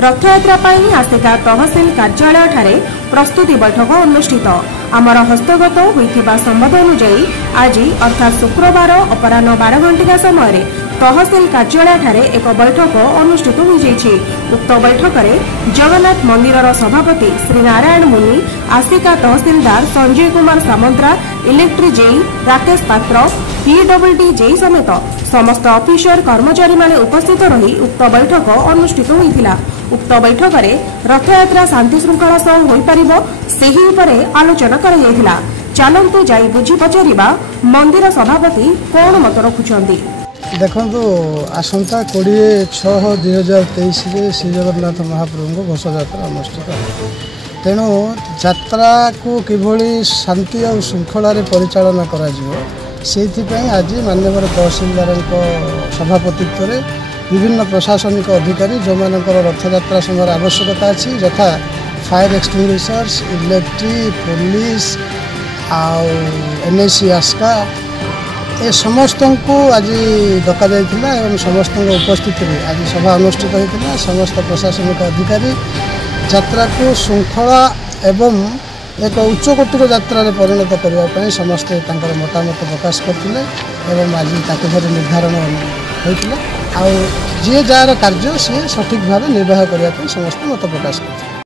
रथयात्रा पाई आसिका तहसिल कार्यालय ठारे प्रस्तुति बैठक अनुष्ठित। आमर हस्तगत होइथिबा संवाद अनुसार आज अर्थात शुक्रवार अपराह्न 12 घंटा समय तहसिल कार्यालय ठारे एक बैठक अनुष्ठित हो जाइछि। उक्त बैठक में जगन्नाथ मंदिर सभापति श्री नारायण मुनि, आसिका तहसिलदार संजय कुमार सामंतरा, इलेक्ट्री जेई राकेश पात्र, पीडब्ल्यूडी जेई समेत समस्त ऑफिसर कर्मचारी माने उपस्थित रही उक्त बैठक अनुष्ठित होइथिला। उक्त बैठक में रथयात्रा शांति श्रृंखला सह होई परिबो सेही उपरे आलोचना करा जायथिला। चलंतु जाई बुझी पचारिबा मंदिर सभापति कोन मत रखुछंती। देखो आसंता 20/6/2023 श्री जगन्नाथ महाप्रभु घोष यात्रा अनुष्ठित। तेणु यात्रा को किभली शांति और श्रृंखला परिचालन करा आज माननीय तहसीलदार सभापतित्व में विभिन्न प्रशासनिक अधिकारी जो मानकर रथयात्रा समय आवश्यकता अच्छी यथा फायर एक्सटिंग्विशर्स, इलेक्ट्री, पुलिस एनएसी आस्का ए समस्त को आज डक एवं समस्त उपस्थित आज सभा अनुष्ठित होता। समस्त प्रशासनिक अधिकारी यात्रा को श्रृंखला एवं एक उच्चकोटर यात्रा परिणत करने समस्ते मतामत प्रकाश करते एवं आज ताकि निर्धारण होता। जी जार कार्य सी सठिक भाव निर्वाह करने समस्त मत प्रकाश करते।